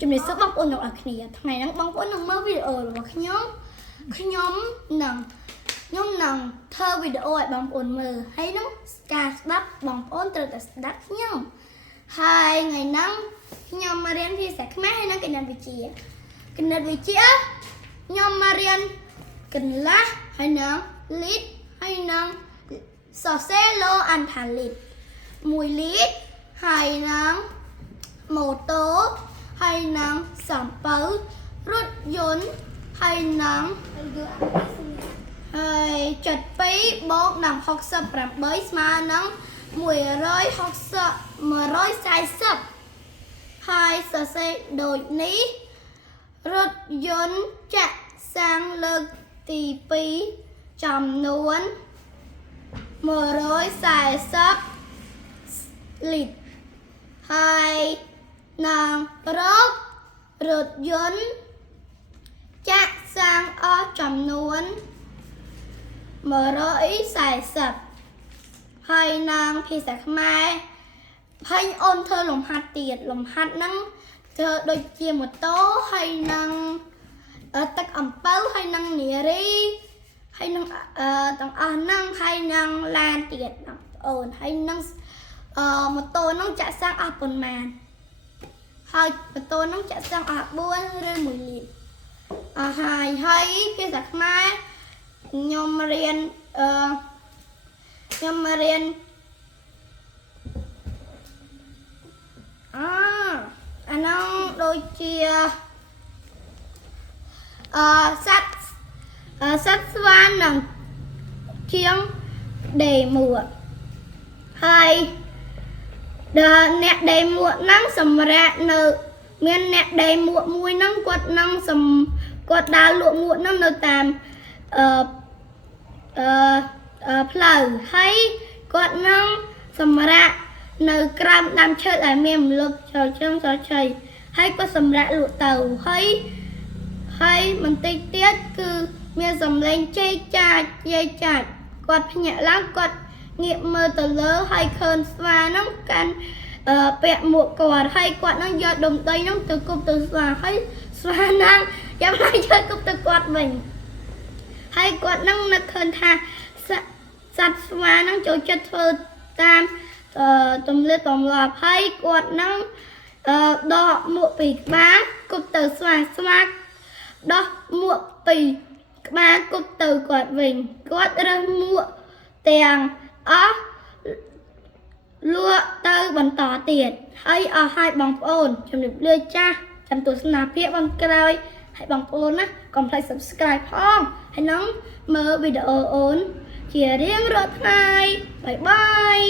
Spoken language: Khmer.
ជំរាបសួរបងប្អូនទាំងអស់គ្នាថ្ងៃហ្នឹងបងប្អូននឹងមើលវីដេអូរបស់ខ្ញុំនឹងធ្វើវីដេអូឲ្យបងប្អូនមើលហើយនឹងការស្ដាប់បងប្អូនត្រូវតែស្ដាប់ខ្ញុំហើយថ្ងៃហ្នឹងខ្ញុំមករៀនភាសាខ្មែរហើយនឹងគណិតវិទ្យាខ្ញុំមករៀនកន្លះហើយនឹងលីត្រហើយនឹងសរសេរលោអន្តរលីត្រ1លីត្រហើយនឹងម៉ូតូហើយនឹងសំពៅរថយន្តហើយនឹងហើយ72បូកនឹង68ស្មើនឹង140ហើយសរសេរដូចនេះរថយន្តចាក់សាំងលើកទី2ចំនួន140លីត្រហើយនឹងរថយន្តចាក់សាំងអស់ចំនួន140ហើយនឹងភាសាខ្មែរហើយអូនធ្វើលំហាត់ទៀតលំហាត់ហ្នឹងធ្វើដូចជាម៉ូតូហើយនឹងទឹកអំពៅហើយនឹងនារីហើយនឹងទាំងអស់ហ្នឹងហើយនឹងឡានទៀតបងប្អូនហើយនឹងម៉ូតូហ្នឹងចាក់សាំងអស់ប៉ុន្មានហើយម៉ូតូហ្នឹងចាក់សាំងអស់4ឬ1លីត្រហើយភាសាខ្មែរខ្ញុំរៀនអានោះដូចជាសត្វស្វានឹងជាងដេមួកហើយអ្នកដេមួកហ្នឹងសម្រាប់នៅមានអ្នកដេមួកមួយហ្នឹងគាត់ដើរលក់មួកហ្នឹងនៅតាមផ្លូវហើយគាត់នឹងសម្រាប់នៅក្រោមដើមឈើដែលមានម្លប់ជ្រជ្រឹងស្រឆីហើយគាត់សម្រាប់លក់ទៅហើយបន្តិចទៀតគឺមានសំឡេងជេកចាចគាត់ភ្ញាក់ឡើងគាត់ងាកមើលទៅលើហើយឃើញស្វាហ្នឹងកាន់ពាក់មួកគាត់ហើយគាត់នឹងយកដុំដីហ្នឹងទៅគប់ទៅស្វាហើយស្វាហ្នឹងយ៉ាងម៉េចទៅគប់ទៅគាត់វិញហើយគាត់នឹងនឹកឃើញថាសត្វស្វាហ្នឹងចូលចិត្តធ្វើតាមទំនៀមទម្លាប់ហើយគាត់នឹងដកមួកពីក្បាលគប់ទៅស្វាដោះមួកពីក្បាលគប់ទៅគាត់វិញគាត់រើសមួកទាំងអស់លក់ទៅបន្តទៀតហើយអស់ហើយបងប្អូនជំរាបលាចាស់ចាំទស្សនាភាពបន្តក្រោយហើយបងប្អូនណាកុំភ្លេច Subscribe ផងហើយនឹងមើលវីដេអូអូនជារៀងរាល់ថ្ងៃបាយបាយ